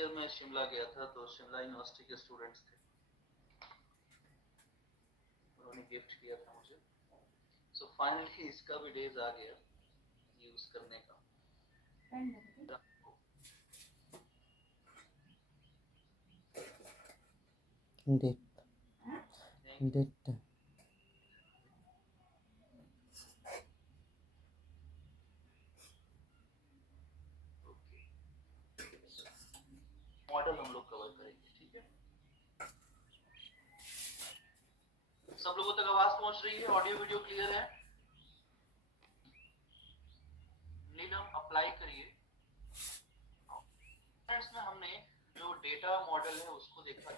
Year मैं शिमला गया था, तो शिमला यूनिवर्सिटी के स्टूडेंट्स थे, उन्होंने गिफ्ट किया था मुझे। सो फाइनली इसका भी डेज आ गया यूज करने का। डेट मॉडल हम लोग कवर करेंगे, ठीक है। सब लोगों तक आवाज पहुंच रही है? ऑडियो वीडियो क्लियर है? नीलम अप्लाई करिए। फ्रेंड्स में हमने जो डेटा मॉडल है उसको देखा,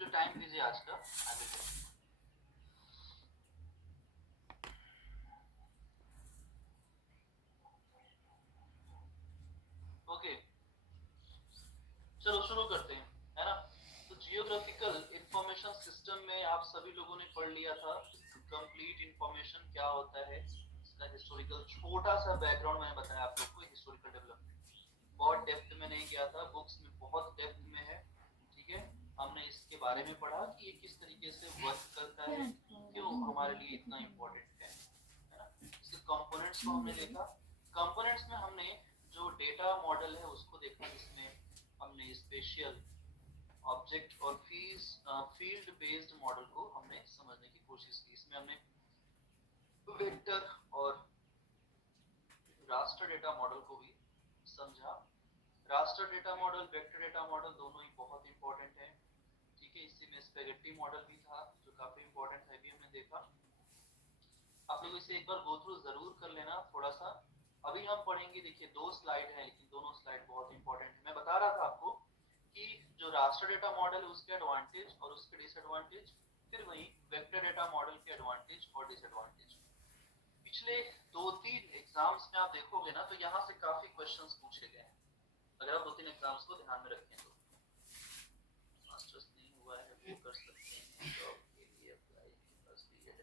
जो टाइम दीजिए आज का आगे बढ़ते। ओके, चलो शुरू करते हैं, है ना। तो जियोग्राफिकल इंफॉर्मेशन सिस्टम में आप सभी लोगों ने पढ़ लिया था कंप्लीट इंफॉर्मेशन क्या होता है, इसका हिस्टोरिकल छोटा सा बैकग्राउंड मैंने बताया आप लोग को। हिस्टोरिकल डेवलपमेंट बहुत डेप्थ में नहीं गया था, बुक्स में बहुत डेप्थ में है, ठीक है। हमने इसके बारे में पढ़ा कि ये किस तरीके से वर्क करता है, क्यों हमारे लिए इतना इम्पोर्टेंट है ना। इसके कंपोनेंट्स को हमने देखा। कंपोनेंट्स में हमने जो डेटा मॉडल है उसको देखा, जिसमें हमने स्पेशियल ऑब्जेक्ट और फील्ड बेस्ड मॉडल को हमने समझने की कोशिश की। इसमें हमने वेक्टर और रास्टर डेटा मॉडल को भी समझा। Raster data model, vector data model दोनों ही बहुत इंपॉर्टेंट है, ठीक है। इसी में स्पेगेटी मॉडल भी था जो काफी इंपॉर्टेंट है, भी हमने देखा। आप लोग इसे एक बार गो थ्रू जरूर कर लेना थोड़ा सा। अभी हम पढ़ेंगे, देखिए 2 स्लाइड है, लेकिन दोनों स्लाइड बहुत इंपॉर्टेंट है। मैं बता रहा था आपको कि जो रास्टर डेटा मॉडल है उसके एडवांटेज और उसके डिसएडवांटेज, फिर वही वेक्टर डेटा मॉडल के एडवांटेज और डिसएडवांटेज। पिछले 2-3 एग्जाम्स में आप देखोगे ना, तो यहाँ से काफी क्वेश्चंस पूछे गए हैं। अगर आप 2-3 एग्जाम्स को ध्यान में रखें तो। मास्टर्स नहीं हुआ है वो कर सकते हैं, जॉब के लिए अप्लाई के पास भी है।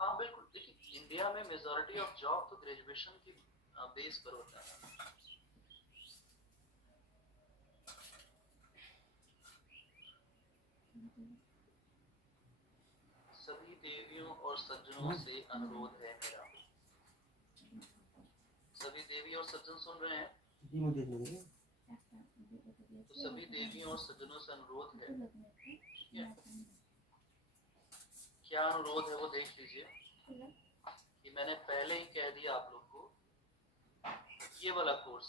हाँ बिल्कुल, देखिए इंडिया में मेजॉरिटी ऑफ जॉब तो ग्रेजुएशन की बेस पर होता है। सभी देवियों और सज्जनों से अनुरोध है मेरा। सभी देवी और सज्जन सुन रहे हैं? तो सभी देवियों और सज्जनों से अनुरोध है, ठीक है। क्या अनुरोध है वो देख लीजिए, कि मैंने पहले ही कह दिया आप लोग को, ये वाला course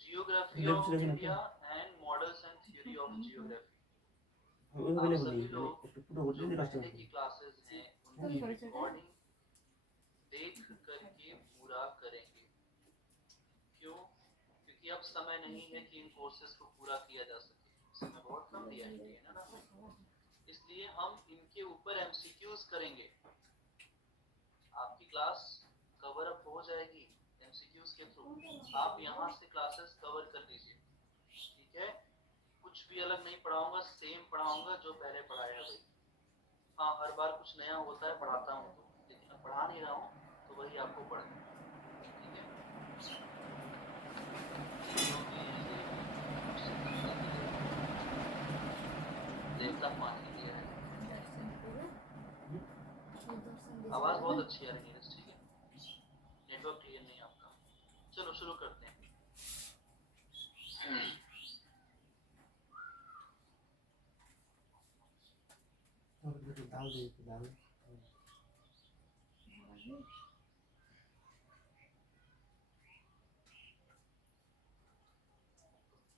geography of India and models and theory of geography, आप सभी लोग जो पहले की क्लासेस हैं उनकी रिकॉर्डिंग देख करके पूरा करेंगे। क्यों? क्योंकि अब समय नहीं है कि इन कोर्सेज को पूरा किया जा सके, समय बहुत कम दिया है ना, इसलिए हम इनके ऊपर एमसीक्यूज करेंगे। आपकी क्लास कवर अप हो जाएगी एमसीक्यूज के थ्रू, आप यहाँ से क्लासेस कवर कर लीजिए, ठीक है। कुछ भी अलग नहीं पढ़ाऊंगा, सेम पढ़ाऊंगा जो पहले पढ़ाया वही। हाँ, हर बार कुछ नया होता है पढ़ाता हूँ तो, लेकिन अब पढ़ा नहीं रहा हूँ तो वही आपको पढ़ना, ठीक है। देवता पानी दिया है। आवाज बहुत अच्छी आ रही है, ठीक है। नेटवर्क क्लियर नहीं आपका। चलो शुरू करते हैं।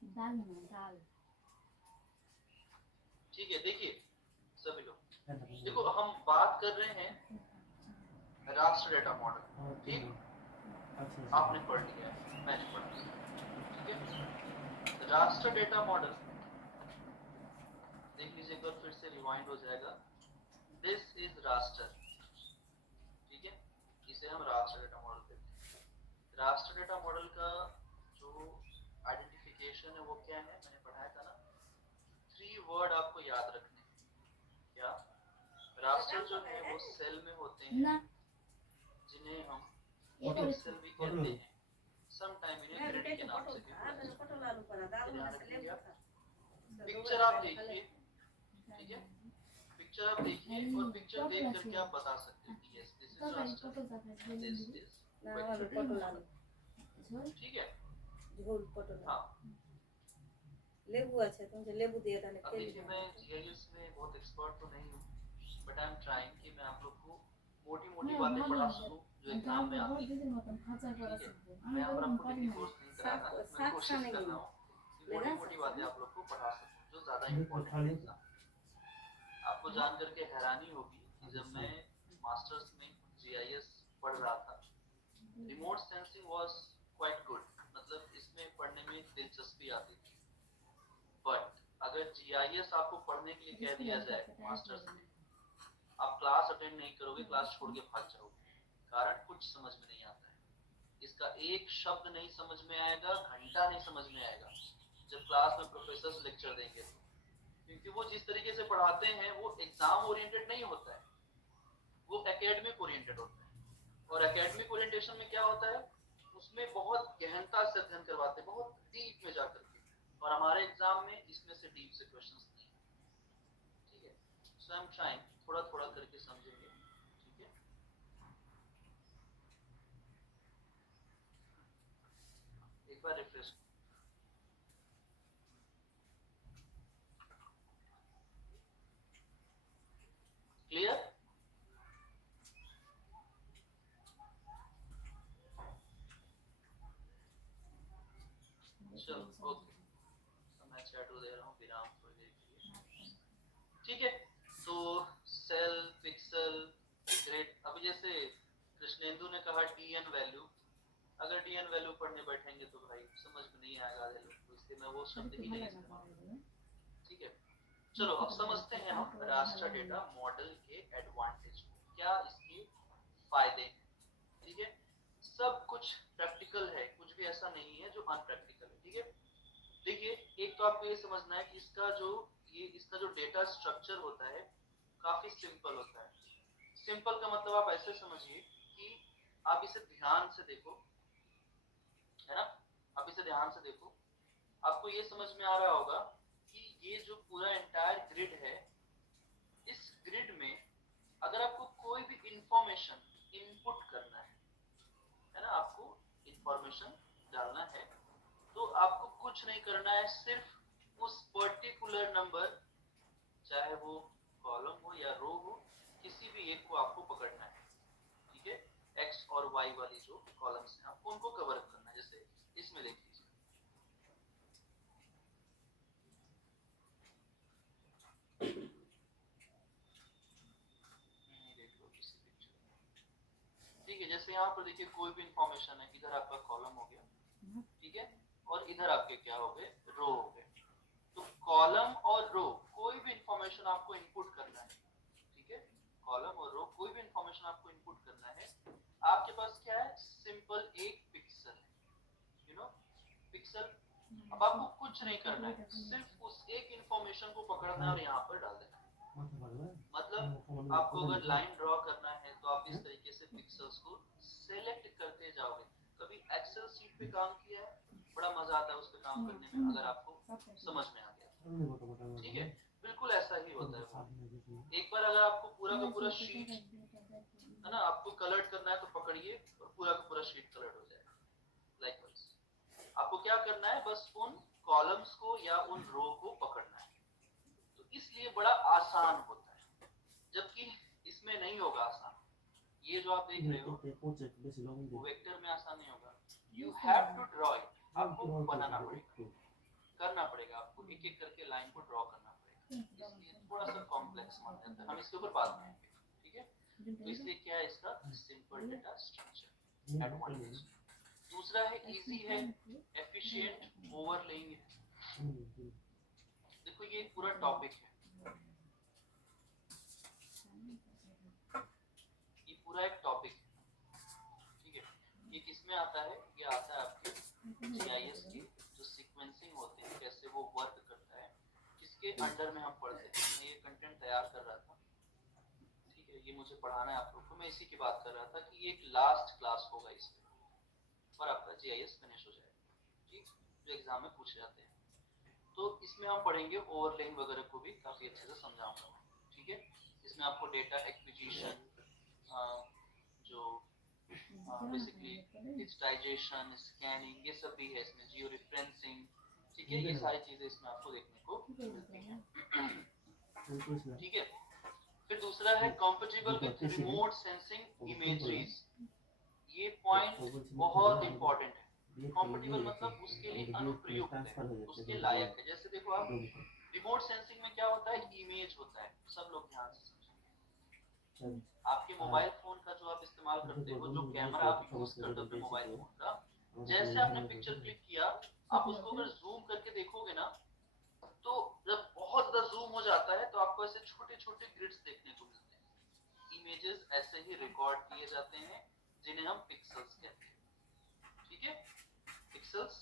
दाल, ठीक है। देखिए सभी लोग, देखो हम बात कर रहे हैं राष्ट्र डेटा मॉडल, ठीक। आपने पढ़ लिया है, मैंने पढ़ लिया, ठीक है। राष्ट्र डेटा मॉडल देख लीजिए एक बार, फिर से रिवाइंड हो जाएगा। दिस इज राष्ट्र, ठीक है। इसे हम राष्ट्र डेटा मॉडल कहते हैं। राष्ट्र डेटा मॉडल का जो आइडेंटिफिकेशन है वो क्या है, मैंने पढ़ाया था ना। 3 वर्ड आपको याद रखने हैं। क्या? राष्ट्र जो है वो सेल में होते हैं, जिन्हें हम सेल भी कहते हैं। सम टाइम इन ग्रिड के नाम से भी पिक्चर आप देखिए, ठीक है, पिक्चर आप देखिए और पिक्चर देख करके आप बता सकते हैं कि yes this is raster, this is ठीक है। हाँ लेबू अच्छा तुमसे लेबू दिया था। अब देखिए मैं जीआईएस में बहुत एक्सपर्ट तो नहीं हूँ, बट आई एम ट्राइंग कि मैं आप लोग को मोटी मोटी बातें पढ़ा सकूँ जो एग्जाम में आती है, ठीक है। मैं यहाँ पर आपको डिग्री कोर्स नहीं करा रहा, मैं कोशिश कर रहा हूँ कि मोटी मोटी बातें आप लोग को पढ़ा सकूँ जो ज्यादा इम्पोर्टेंट है एग्जाम। आपको जान करके हैरानी होगी कि जब मैं मास्टर्स में जीआईएस पढ़ रहा था, remote sensing was quite good, मतलब इसमें पढ़ने में दिलचस्पी आती थी। बट अगर जीआईएस आपको पढ़ने के लिए कह दिया जाए मास्टर्स में, आप क्लास अटेंड नहीं करोगे, क्लास छोड़ के भाग जाओगे, कारण कुछ समझ में नहीं आता है, इसका एक शब्द नहीं समझ में आएगा, घंटा नहीं समझ में आएगा जब क्लास में प्रोफेसर लेक्चर देंगे तो, क्योंकि वो जिस तरीके से पढ़ाते हैं वो एग्जाम ओरिएंटेड नहीं होता है, वो एकेडमिक ओरिएंटेड होता है। और एकेडमिक ओरिएंटेशन में क्या होता है, उसमें बहुत गहनता से अध्ययन करवाते हैं, बहुत डीप में जाकर के, और हमारे एग्जाम में इसमें से डीप से क्वेश्चंस नहीं है, ठीक है। सो आई एम ट्राइंग, थोड़ा थोड़ा करके समझेंगे, ठीक है। एक बार रिफ्रेश क्लियर, चलो ओके, मैं चैट हो दे रहा हूँ विराम थोड़ी देर के लिए, ठीक है। तो सेल, पिक्सल, ग्रिड, अभी जैसे कृष्णेंदु ने कहा डीएन वैल्यू, अगर डीएन वैल्यू पढ़ने बैठेंगे तो भाई समझ में नहीं आएगा आधे लोग को, इसलिए मैं वो शब्द ही नहीं इस्तेमाल करूंगा, ठीक है। चलो अब समझते हैं हम रास्टर डेटा मॉडल के एडवांटेज, क्या इसके फायदे हैं, ठीक है। सब कुछ प्रैक्टिकल है, कुछ भी ऐसा नहीं है जो अनप्रैक्टिकल है, ठीक है। देखिए एक तो आपको ये समझना है कि इसका जो डेटा स्ट्रक्चर होता है काफी सिंपल होता है। सिंपल का मतलब आप ऐसे समझिए कि आप इसे ध्यान से देखो, है ना, आप इसे ध्यान से देखो, आपको ये समझ में आ रहा होगा कि ये जो पूरा एंटायर ग्रिड है, इस ग्रिड में अगर आपको कोई भी इंफॉर्मेशन इनपुट करना है ना, आपको इंफॉर्मेशन डालना है, तो आपको कुछ नहीं करना है, सिर्फ उस पर्टिकुलर नंबर, चाहे वो कॉलम हो या रो हो, किसी भी एक को आपको पकड़ना है, ठीक है। एक्स और वाई वाली जो कॉलम्स हैं आपको उनको कवर करना है, जैसे इसमें देख लीजिए, देख लो किसी पिक्चर, ठीक है। जैसे यहाँ पर देखिए कोई भी इंफॉर्मेशन है, इधर आपका कॉलम हो गया, ठीक है, और इधर आपके क्या हो गए, रो हो गए। तो कॉलम और रो कोई भी इंफॉर्मेशन आपको इनपुट करना है, ठीक है, कॉलम और रो कोई भी इंफॉर्मेशन आपको इनपुट करना है, आपके पास क्या है, सिंपल एक पिक्सल है, यू नो पिक्सल। अब आपको कुछ नहीं करना है, सिर्फ उस एक इंफॉर्मेशन को पकड़ना है और यहाँ पर डाल देना है। मतलब आपको अगर लाइन ड्रॉ करना है तो आप इस तरीके से पिक्सल्स को सेलेक्ट करते जाओगे। कभी एक्सेल शीट पे काम किया है, बड़ा मजा आता है उस पे काम करने में, अगर आपको समझ में आ गया, ठीक है, बिल्कुल ऐसा ही होता है वो। एक बार अगर आपको पूरा का पूरा शीट है ना, आपको कलर्ड करना है तो पकड़िए और पूरा का पूरा शीट कलर्ड हो जाएगा। लाइकवाइज आपको क्या करना है, बस उन कॉलम्स को या उन रो को पकड़ना है, तो इसलिए बड़ा आसान होता है, जबकि इसमें नहीं होगा आसान। ये जो आप देख रहे हो वो वेक्टर में आसान नहीं होगा, you have to draw it, आपको बनाना पड़ेगा, करना पड़ेगा, आपको एक एक करके लाइन को ड्रॉ करना पड़ेगा, इसलिए थोड़ा सा कॉम्प्लेक्स मान जाता है, हम इसके ऊपर बात करेंगे, ठीक है। तो इसलिए क्या है इसका सिंपल डेटा स्ट्रक्चर एडवांटेज। दूसरा है इजी है, एफिशिएंट ओवरलेइंग है। देखो ये पूरा टॉपिक है, ये पूरा एक टॉपिक है, ठीक है। ये किसमें आता है, ये आता है आपके जीआईएस के जो सीक्वेंसिंग होते हैं, कैसे वो वर्क करता है, किसके अंडर में हम पढ़ते हैं। मैं ये कंटेंट तैयार कर रहा था, ठीक है, ये मुझे पढ़ाना है आप लोग को, मैं इसी की बात कर रहा था कि ये एक लास्ट क्लास होगा इसमें, और आपका GIS फिनिश हो जाएगा, ठीक, जो एग्जाम में पूछे जाते हैं। तो इसमें हम पढ़ेंगे ओवरलेइंग वगैरह को भी काफी अच्छे से समझाऊंगा, ठीक है। इसमें आपको डेटा एक्विजिशन, जो बेसिकली डिजिटाइजेशन, स्कैनिंग, ये सब भी है इसमें, जियो रेफरेंसिंग, ठीक है, ये सारी चीजें इसमें आपको देखने को मिलती हैं, ठीक है। फिर दूसरा है compatible with remote sensing imageries. ये पॉइंट बहुत इंपॉर्टेंट है। कंपेटिबल मतलब उसके लिए अनुप्रयुक्त है, उसके लायक है। जैसे देखो आप रिमोट सेंसिंग में क्या होता है, इमेज होता है, सब लोग ध्यान से समझो। आपके मोबाइल फोन का जो आप इस्तेमाल करते हो, जो कैमरा आप यूज करते हो अपने मोबाइल फोन का, जैसे आपने पिक्चर क्लिक किया, आप उसको अगर जूम करके देखोगे ना, तो जब बहुत ज्यादा जूम हो जाता है तो आपको ऐसे छोटे छोटे ग्रिड्स देखने को मिलते हैं। इमेजेस ऐसे ही रिकॉर्ड किए जाते हैं, जिन्हें हम पिक्सेल्स कहते हैं, ठीक है। पिक्सेल्स,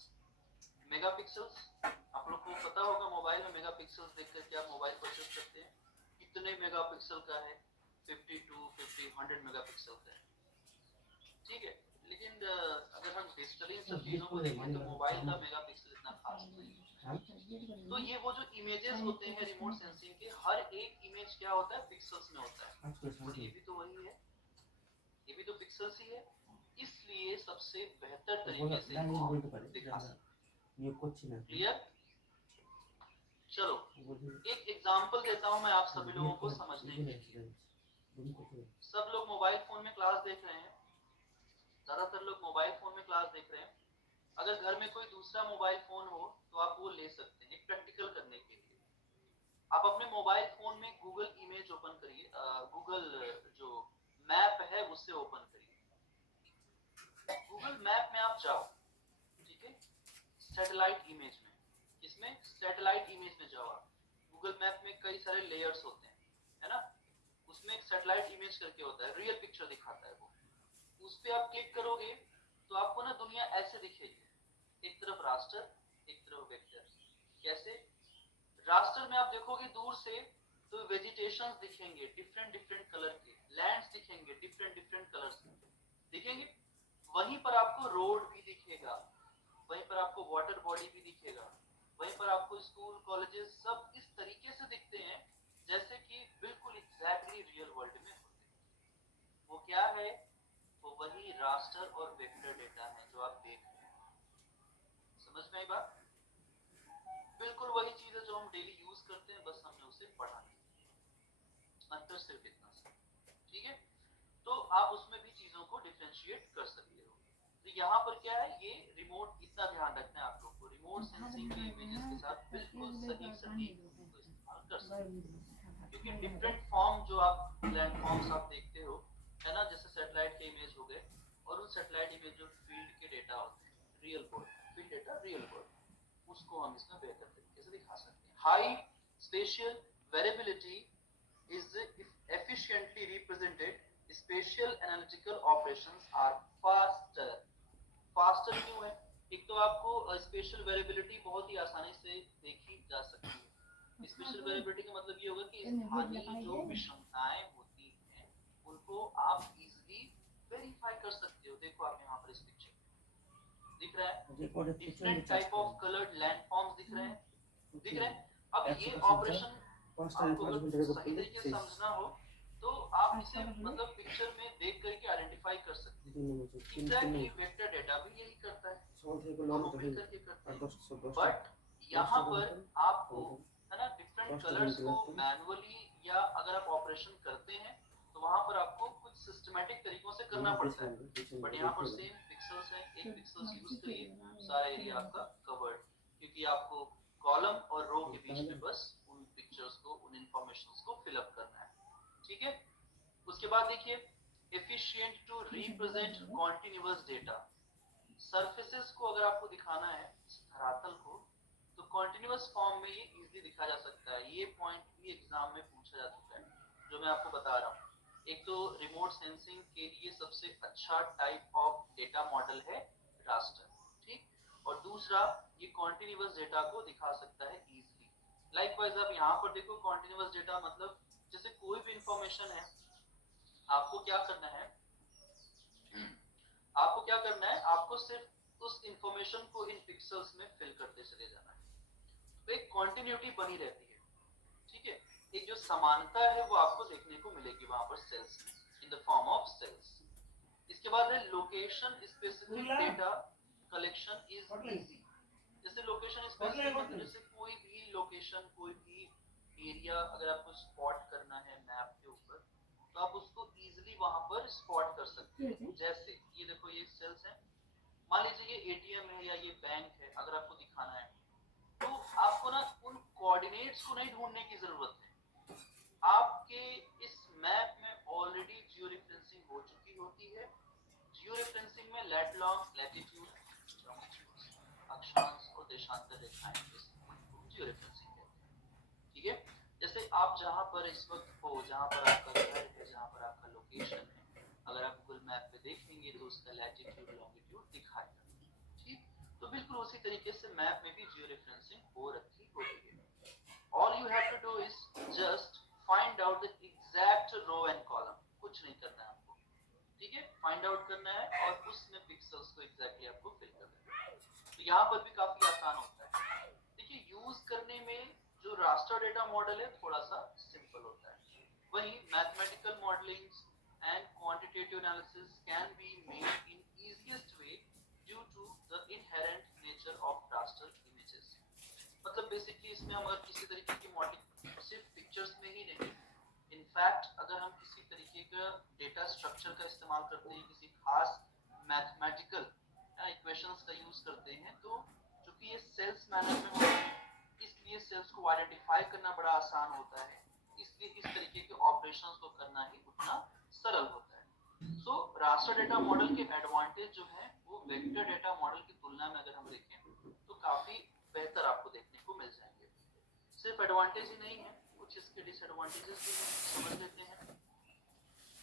मेगापिक्सेल्स, आप लोग को पता होगा मोबाइल में मेगापिक्सेल्स देख करके आप मोबाइल परचेज करते हैं, कितने मेगापिक्सल का है, 52, 50, 100 मेगापिक्सल का है, ठीक है। लेकिन अगर हम डिजिटली सब चीजों को देखें तो मोबाइल का मेगापिक्सल इतना खास नहीं है। तो ये वो जो इमेजेस होते हैं रिमोट सेंसिंग के, हर एक इमेज क्या होता है, पिक्सेल्स में होता है, और ये भी तो वही है, ये भी तो पिक्सेल्स ही है, इसलिए सबसे बेहतर तरीके से हम दिखा सकते हैं। क्लियर? चलो एक एग्जांपल देता हूं मैं आप सभी लोगों को समझने के लिए। सब लोग मोबाइल फोन में क्लास देख रहे हैं, ज्यादातर लोग मोबाइल फोन में क्लास देख रहे हैं। अगर घर में कोई दूसरा मोबाइल फोन हो तो आप वो ले सकते हैं एक प्रैक्टिकल करने के लिए। आप अपने मोबाइल फोन में गूगल इमेज ओपन करिए, गूगल जो मैप है उससे ओपन करिए। गूगल मैप में आप जाओ, ठीक है, सैटेलाइट इमेज में, इसमें सैटेलाइट इमेज में जाओ आप। गूगल मैप में कई सारे लेयर्स होते हैं, है ना, उसमें एक सैटेलाइट इमेज करके होता है, रियल पिक्चर दिखाता है वो। उस पे आप क्लिक करोगे तो आपको ना दुनिया ऐसे दिखेगी, एक तरफ रास्टर, एक तरफ वेक्टर। कैसे? रास्टर में आप देखोगे दूर से तो वेजिटेशंस दिखेंगे डिफरेंट डिफरेंट कलर के, लैंड्स दिखेंगे डिफरेंट डिफरेंट कलर्स दिखेंगे। वहीं पर आपको रोड भी दिखेगा, वहीं पर आपको वाटर बॉडी भी दिखेगा, वहीं पर आपको स्कूल कॉलेजेस सब इस तरीके से दिखते हैं जैसे कि बिल्कुल एग्जैक्टली रियल वर्ल्ड में होते हैं। वो क्या है? वो वही रास्टर और वेक्टर डेटा है जो आप देख रहे हैं। समझ में आई बात? बिल्कुल वही चीज है जो हम डेली यूज करते हैं, बस हमने उसे पढ़ा नहीं। अंतर सिर्फ इतना सा, ठीक है। तो आप उसमें भी चीजों को डिफरेंशिएट कर सकते हो। तो यहाँ पर क्या है, ये रिमोट, इतना ध्यान रखना है आप लोग को, रिमोट सेंसिंग के इमेजेस के साथ बिल्कुल सही सटीक को इस्तेमाल कर सकते हो। क्योंकि डिफरेंट फॉर्म जो आप लैंडफॉर्म्स आप देखते हो, है ना, जैसे सैटेलाइट के इमेज हो गए, और उन सैटेलाइट इमेज जो फील्ड के डेटा होते हैं, real world field data, real world, उसको हम इसमें बेहतर तरीके से दिखा सकते हैं। High spatial variability is efficiently represented, spatial analytical operations are faster। Faster क्यों है? एक तो आपको स्पेशल वेरिएबिलिटी बहुत ही आसानी से देखी जा सकती है। स्पेशल वेरिएबिलिटी का मतलब ये होगा कि स्थानीय जो विषमताएं होती हैं उनको आप इजीली वेरीफाई कर सकते हो। देखो आप यहाँ पर इस पिक्चर में दिख रहा है, different type of coloured landforms दिख रहे हैं, दिख रहे हैं। अब ये ऑपरेशन आपको अगर सही तरीके से समझना हो तो आप इसे मतलब पिक्चर में देख करके आइडेंटिफाई कर सकते हैं। एग्जैक्टली वेक्टर डेटा भी यही करता है, दोनों मिलकर के करते हैं। बट यहाँ पर आपको, है ना, डिफरेंट कलर्स को मैनुअली या अगर आप ऑपरेशन करते हैं तो वहां पर आपको कुछ सिस्टमैटिक तरीकों से करना पड़ता है। बट यहाँ पर सेम पिक्सल्स है, एक पिक्सल्स यूज करिए, सारा एरिया आपका कवर्ड, क्योंकि आपको कॉलम और रो के बीच में बस उन पिक्चर्स को, उन इंफॉर्मेशंस को फिल अप करना है, ठीक है। उसके बाद देखिए, efficient to represent continuous data. Surfaces को अगर आपको दिखाना है, धरातल को, तो कॉन्टिन्यूअस फॉर्म में ये इजीली दिखा जा सकता है। ये पॉइंट भी एग्जाम में पूछा जा चुका है जो मैं आपको बता रहा हूँ। एक तो रिमोट सेंसिंग के लिए सबसे अच्छा टाइप ऑफ डेटा मॉडल है रास्टर, ठीक, और दूसरा ये कॉन्टिन्यूअस डेटा को दिखा सकता है इजीली। लाइकवाइज आप यहाँ पर देखो, कॉन्टिन्यूअस डेटा मतलब जैसे कोई भी इंफॉर्मेशन है, आपको क्या करना है, आपको क्या करना है, आपको सिर्फ उस इंफॉर्मेशन को इन पिक्सल्स में फिल करते चले जाना है, तो एक कॉन्टिन्यूटी बनी रहती है, ठीक है। एक जो समानता है वो आपको देखने को मिलेगी वहां पर सेल्स में, in the form of cells. इसके बाद है location specific data collection is easy. जैसे लोकेशन स्पेसिफिक मतलब जैसे कोई भी लोकेशन, कोई भी एरिया अगर आपको स्पॉट करना है मैप के ऊपर, तो आप उसको इजीली वहां पर स्पॉट कर सकते हैं। जैसे ये देखो ये सेल्स है, मान लीजिए ये एटीएम है या ये बैंक है, अगर आपको दिखाना है तो आपको ना उन कोऑर्डिनेट्स को नहीं ढूंढने की जरूरत है, आपके इस मैप में ऑलरेडी जियो रेफरेंसिंग हो चुकी होती है। जियो रेफरेंसिंग में लेट लॉन्ग, लैटिट्यूड, लॉन्गिट्यूड, अक्षांश और देशांतर रेखाएं जियो रेफरेंसिंग कहते हैं, ठीक है। जैसे आप जहां पर इस वक्त हो, जहां पर आपका घर है, जहां पर आपका लोकेशन है, अगर आप गूगल मैप पे देखेंगे तो उसका लैटिट्यूड लॉन्गिट्यूड दिखाएगा, ठीक। तो बिल्कुल उसी तरीके से मैप में भी जियो रेफरेंसिंग हो रखी होती है। All you have to do is just find out the exact row and column, कुछ नहीं करना है आपको, ठीक है। फाइंड आउट करना है और उसमें पिक्सल्स को एग्जैक्टली आपको फिल करना है। तो यहाँ पर भी काफी आसान होता है। देखिए यूज करने में जो रास्टर डेटा मॉडल है थोड़ा सा सिंपल होता है, वही mathematical modelling and quantitative analysis can be made in easiest way due to the inherent nature of raster images. मतलब बेसिकली इसमें हम अगर किसी तरीके की मॉडलिंग सिर्फ पिक्चर्स में ही नहीं, इनफैक्ट अगर हम किसी तरीके का डेटा स्ट्रक्चर का इस्तेमाल करते हैं, किसी खास मैथमेटिकल इक्वेशंस का यूज करते हैं, तो चूंकि ये सेल्स मैनर में होता है इसलिए सेल्स को आइडेंटिफाई करना बड़ा आसान होता है, इसलिए इस तरीके के ऑपरेशंस को करना ही उतना सरल होता है। सो रास्टर डेटा मॉडल के एडवांटेज जो है वो वेक्टर डेटा मॉडल की तुलना में अगर हम देखें तो काफी बेहतर आपको देखने को मिल जाएंगे। सिर्फ एडवांटेज ही नहीं है, कुछ इसके डिसएडवांटेजेस भी हैं, समझ लेते हैं।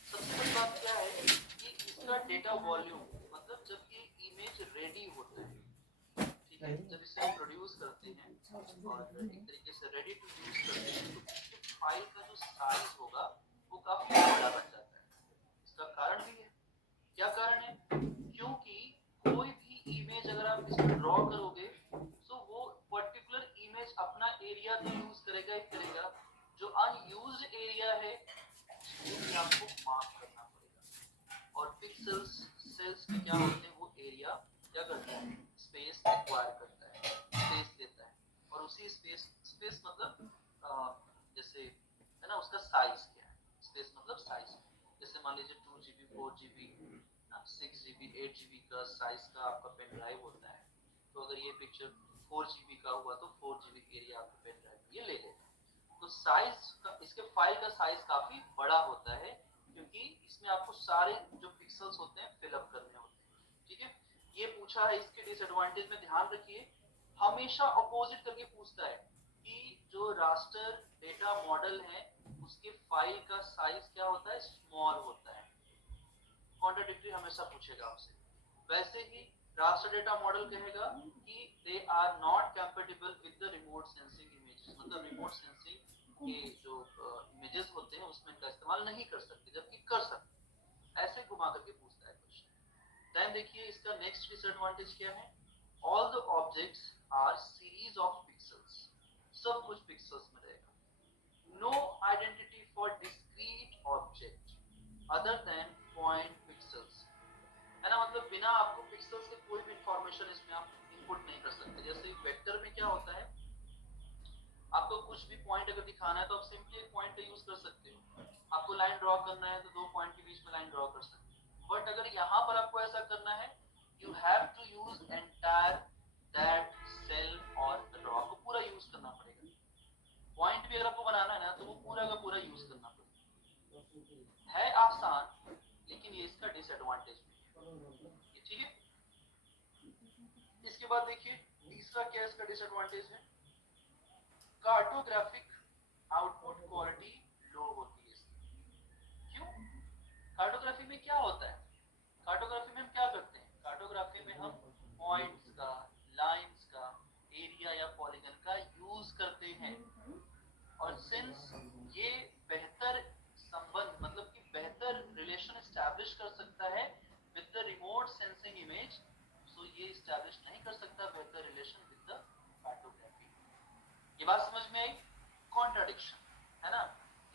सबसे बड़ी बात क्या है कि इसका डेटा वॉल्यूम, मतलब जब ये इमेज रेडी होता है, ठीक है, जब इसे हम प्रोड्यूस करते हैं और एक तरीके से रेडी टू यूज करते हैं, तो इसके फाइल का जो साइज होगा वो काफी बड़ा बन जाता है। इसका कारण भी है, क्या कारण है, क्योंकि कोई भी इमेज अगर आप इसमें ड्रॉ करोगे तो वो पर्टिकुलर इमेज अपना एरिया तो यूज करेगा ही करेगा, जो अनयूज्ड एरिया है वो भी आपको मार्क करना पड़ेगा। और पिक्सेल्स सेल्स में क्या होते हैं, वो एरिया क्या करता है, स्पेस एक्वायर करता है, स्पेस लेता है, और उसी स्पेस, स्पेस मतलब जैसे है ना उसका साइज क्या है, स्पेस मतलब साइज। जैसे मान लीजिए 2 GB 4 GB 6 GB 8 GB का साइज का आपका पेन ड्राइव होता है, तो अगर ये पिक्चर 4 GB का हुआ तो 4 GB एरिया आपका पेन ड्राइव ये ले लेगा। तो साइज का, इसके फाइल का साइज काफी बड़ा होता है, क्योंकि इसमें आपको सारे जो पिक्सल्स होते हैं फिलअप करने होते हैं, ठीक है। ये पूछा है, इसके डिसएडवांटेज में ध्यान रखिए, हमेशा अपोजिट करके पूछता है कि जो रास्टर डेटा मॉडल है उसके फाइल का साइज क्या होता है, स्मॉल होता है, कॉन्ट्राडिक्टरी हमेशा पूछेगा आपसे। वैसे ही रास्टर डेटा मॉडल कहेगा कि they are not compatible with the remote sensing images, मतलब रिमोट सेंसिंग के जो इमेजेस होते हैं उसमें इनका इस्तेमाल नहीं कर सकते, जबकि कर सकते, ऐसे घुमा करके पूछता है क्वेश्चन। देन देखिए इसका नेक्स्ट डिसएडवांटेज क्या है, all the objects are series of pixels, सब कुछ पिक्सेल्स में रहेगा, no identity for discrete object other than point pixels, है ना, मतलब बिना आपको पिक्सेल्स के कोई भी इंफॉर्मेशन इसमें आप इनपुट नहीं कर सकते। जैसे वेक्टर में क्या होता है, आपको कुछ भी पॉइंट अगर दिखाना है तो आप सिंपली एक पॉइंट का यूज कर सकते हो, आपको लाइन ड्रॉ करना है तो दो पॉइंट के बीच में लाइन ड्रॉ कर सकते हो, बट अगर यहाँ पर आपको ऐसा करना है you have to use entire that cell और ड्रॉ को पूरा यूज करना पड़ेगा। पॉइंट भी अगर आपको बनाना है ना तो वो पूरा का पूरा यूज करना पड़ेगा। है आसान, लेकिन ये इसका डिसएडवांटेज भी है, ठीक है। इसके बाद देखिए तीसरा क्या इसका डिसएडवांटेज है, कार्टोग्राफिक आउटपुट क्वालिटी लो होती है इसकी। क्यों, कार्टोग्राफी में क्या होता है, कार्टोग्राफी में हम क्या करते हैं, कार्टोग्राफी में हम पॉइंट्स का, लाइंस का, एरिया या पॉलीगन का यूज करते हैं, और सिंस ये बेहतर संबंध मतलब कि बेहतर रिलेशन एस्टैब्लिश कर सकता है विद द रिमोट ये बात समझ में आई? कॉन्ट्राडिक्शन है ना,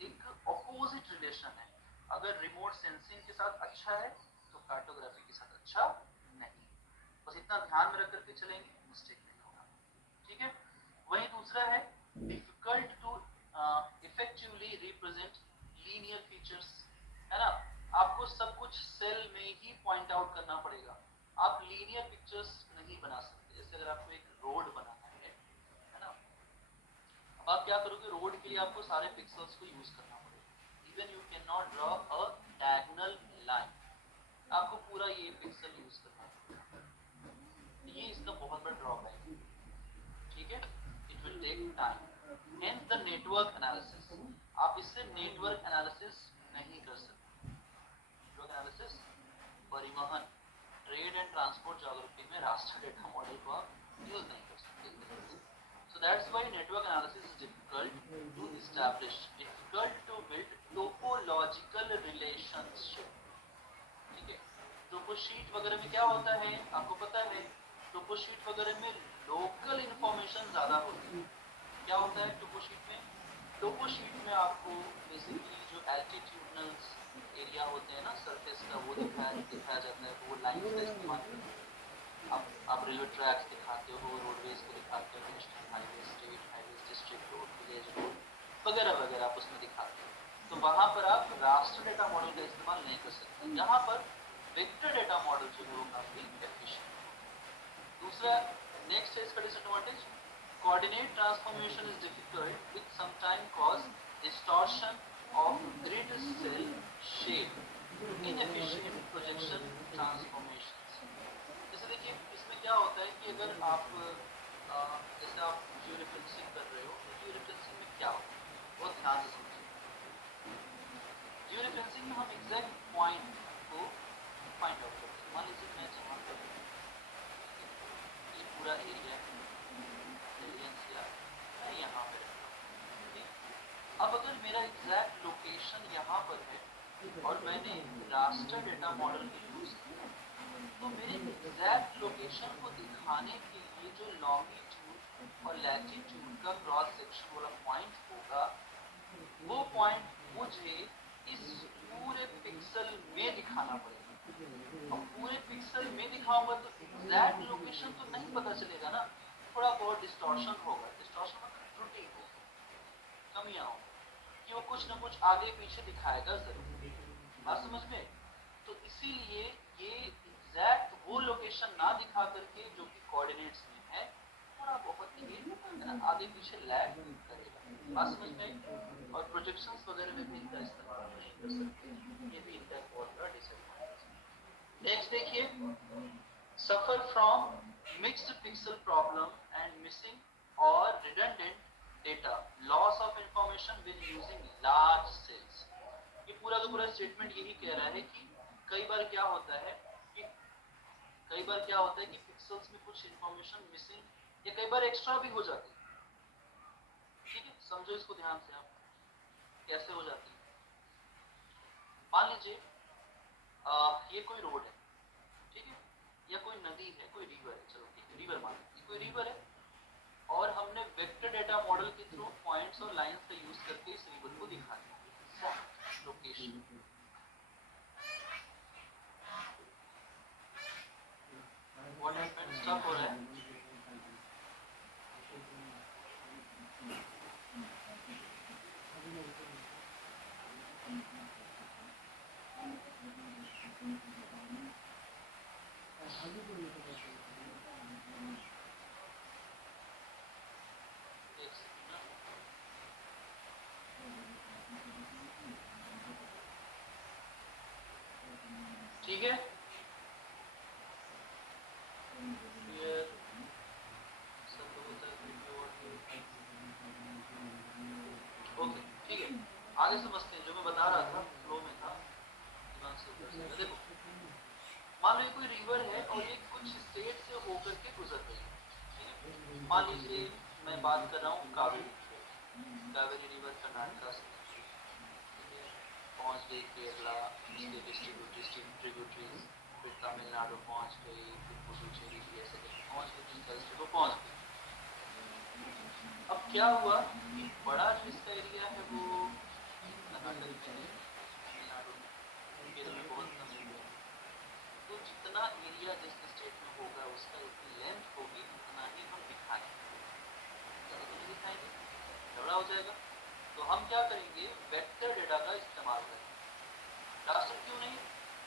एक ऑपोजिट रिलेशन है। अगर रिमोट सेंसिंग के साथ अच्छा है तो कार्टोग्राफी के साथ अच्छा नहीं। बस इतना ध्यान में रख करके चलेंगे, मिस्टेक नहीं होगा। ठीक है। वही दूसरा है difficult to effectively represent linear features, है ना। आपको सब कुछ सेल में ही पॉइंट आउट करना पड़ेगा, आप लीनियर पिक्चर्स नहीं बना सकते। जैसे अगर आपको एक रोड बनाना है ना, अब आप क्या करोगे, रोड के लिए आपको सारे पिक्सल्स को यूज करना पड़ेगा। Even you can not draw a diagonal line, आपको पूरा ये पिक्सल यूज करना पड़ेगा। ये इसका बहुत बड़ा ड्रॉबैक है। ठीक है, it will take time. Hence the network analysis, आप इससे नेटवर्क एनालिसिस नहीं कर सकते। नेटवर्क एनालिसिस परिवहन, ट्रेड एंड ट्रांसपोर्ट ज्योग्राफी में रास्टर डेटा मॉडल को आप यूज नहीं कर सकते। So that's why network analysis is difficult to establish, difficult to build topological relationship. ठीक है, टोपोशीट वगैरह में क्या होता है आपको पता है, टोपोशीट वगैरह में लोकल इंफॉर्मेशन ज्यादा होती है। क्या होता है टोपोशीट में? टोपोशीट में आपको बेसिकली जो एल्टीट्यूडनल एरिया होते हैं ना सरफेस का, वो दिखाया जाता है। वो लाइंस का इस्तेमाल करते हैं। आप रेलवे ट्रैक्स दिखाते हो, रोडवेज को दिखाते हो, national highway, state highway, district road, village road वगैरह वगैरह आप उसमें दिखाते हो। तो वहां पर आप रास्टर डेटा मॉडल का इस्तेमाल नहीं कर सकते। यहाँ पर वेक्टर डेटा मॉडल जो है वो काफी एफिशिएंट है। दूसरा नेक्स्ट है इसका disadvantage, coordinate transformation is difficult with sometime cause distortion of grid cell shape, inefficient projection transformation. जैसे देखिए इसमें क्या होता है कि अगर आप जैसे आप जियो रेफरेंसिंग कर रहे हो तो जियो रेफरेंसिंग में क्या होता है बहुत ध्यान से समझिए। जियो रेफरेंसिंग में हम एग्जैक्ट पॉइंट को फाइंड आउट करते हैं। मान लीजिए मैं जहाँ पर ये पूरा एरिया मैं यहाँ पे रहता हूँ। अब अगर मेरा एग्जैक्ट लोकेशन यहाँ पर है और मैंने रास्टर डेटा मॉडल को यूज किया, तो मेरे एग्जैक्ट लोकेशन को दिखाने के लिए जो लॉन्गिट्यूड और लैटिट्यूड का क्रॉस सेक्शन वाला पॉइंट होगा, वो पॉइंट मुझे इस पूरे पिक्सल में दिखाना पड़ेगा। अब पूरे पिक्सल में दिखाऊंगा तो एग्जैक्ट लोकेशन तो नहीं पता चलेगा ना, थोड़ा बहुत डिस्टॉर्शन होगा। डिस्टॉर्शन मतलब त्रुटि होगी, कमियां होगी कि वो कुछ ना कुछ आगे पीछे दिखाएगा जरूर। बात समझ में? तो इसीलिए ये एग्जैक्ट वो लोकेशन ना दिखा करके जो कि कोऑर्डिनेट्स में है, थोड़ा बहुत ये आगे पीछे लैग करेगा। बात समझ में? और प्रोजेक्शंस वगैरह में भी इनका इस्तेमाल नहीं कर सकते, ये भी इनका एक बहुत बड़ा डिसएडवांटेज। नेक्स्ट देखिए, suffer from mixed pixel problem and missing और redundant data, loss of information with using large cells. ये पूरा का पूरा स्टेटमेंट यही कह रहा है कि कई बार क्या होता है कि पिक्सल्स में कुछ इंफॉर्मेशन मिसिंग या कई बार एक्स्ट्रा भी हो जाती है। ठीक है, समझो इसको ध्यान से आप कैसे हो जाती है। मान लीजिए ये कोई रोड है, ठीक है, या कोई नदी है, कोई रिवर है, चलो ठीक है रिवर मान लीजिए, कोई रिवर है और हमने वेक्टर डेटा मॉडल के थ्रू पॉइंट्स और लाइंस का यूज करके इस रिवर को दिखाया लोकेशन। व्हाट हैपेंड, स्टफ हो रहा है। ठीक है, ओके ठीक है, आगे समझते हैं। जो मैं बता रहा था फ्लो में था, दिमाग से उतर से। देखो मान लो कोई रिवर है और ये कुछ स्टेट से होकर के गुजर रही है, ठीक है। मान लीजिए मैं बात कर रहा हूँ कावेरी रिवर कर्नाटका से पहुँच गई केरला, उसके डिस्ट्रीब्यूटरीज, फिर तमिलनाडु पहुँच गई, फिर पुडुचेरी ऐसे पहुँच गई, पहुँच गई। अब क्या हुआ कि बड़ा जो इसका एरिया है वो कर्नाटक में है, तमिलनाडु में, केरल में बहुत कम एरिया है। तो जितना एरिया जिस स्टेट में होगा उसका जितनी लेंथ होगी उतना ही हम दिखाएंगे, ज़्यादा तो नहीं दिखाएंगे, झगड़ा हो जाएगा। तो हम क्या करेंगे, वेक्टर डेटा का इस्तेमाल करेंगे। रास्टर क्यों नहीं?